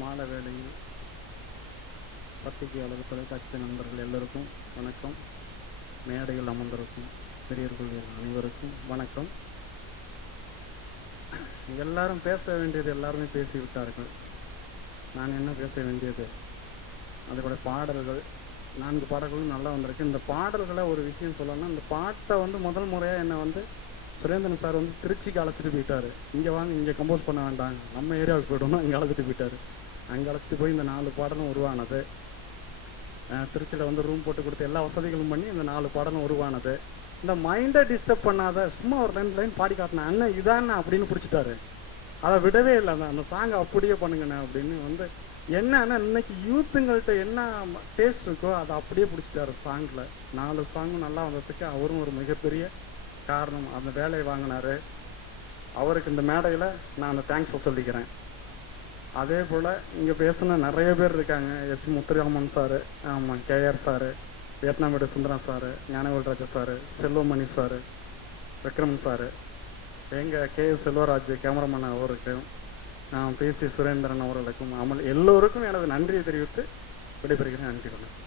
மாலை வேளையில் பத்திரிகையாளர் தொலைக்காட்சி நண்பர்கள் எல்லோருக்கும் வணக்கம். மேடையில் அமர்ந்திருக்கும் பெரியவர்கள் அனைவருக்கும் வணக்கம். எல்லாரும் பேச வேண்டியது எல்லாருமே பேசிவிட்டார்கள். நான் என்ன பேச வேண்டியது? அதோட பாடல்கள் 4 பாடல்களும் நல்லா வந்திருக்கு. இந்த பாடல்களை ஒரு விஷயம் சொல்லணும்னா, இந்த பாட்டை முதல் முறையாக என்னை சுரேந்திரன் சார் திருச்சிக்கு அழைச்சிட்டு போயிட்டாரு. இங்கே வாங்க, இங்கே கம்போஸ் பண்ண வேண்டாம், நம்ம ஏரியாவுக்கு போய்ட்டோம்னா இங்கே அழைச்சிட்டு போயிட்டாரு. அங்கே அழைச்சிட்டு போய் இந்த 4 பாடலும் உருவானது. திருச்சியில் ரூம் போட்டு கொடுத்து எல்லா வசதிகளும் பண்ணி இந்த 4 பாடலும் உருவானது. இந்த மைண்டை டிஸ்டர்ப் பண்ணாத சும்மா ஒரு லைன் பாடி காட்டினேன். அண்ணன் இதாண்ணா அப்படின்னு பிடிச்சிட்டாரு. அதை விடவே இல்லை. அந்த சாங்கை அப்படியே பண்ணுங்கண்ணே அப்படின்னு என்னன்னா, இன்னைக்கு யூத்துங்கள்ட்ட என்ன டேஸ்ட் இருக்கோ அதை அப்படியே பிடிச்சிட்டாரு சாங்கில். 4 சாங்கும் நல்லா வந்ததுக்கு அவரும் ஒரு மிகப்பெரிய காரணம். அந்த வேலையை வாங்கினாரு. அவருக்கு இந்த மேடையில் நான் அந்த தேங்க்ஸை சொல்லிக்கிறேன். அதே போல் இங்கே பேசின நிறைய பேர் இருக்காங்க. எஸ் முத்துராமன் சாரு, ஆமாம் கேஆர் சாரு, வியட்நாமேடு Sundaram sir, Gnanavelraja sir, Selvamani sir, Vikraman sir, எங்கள் கேஎஸ் செல்வராஜ் கேமராமேன் அவருக்கும், பிசி சுரேந்திரன் அவர்களுக்கும், எல்லோருக்கும் எனது நன்றியை தெரிவித்து விடைபெறுகிறேன். நன்றி வணக்கம்.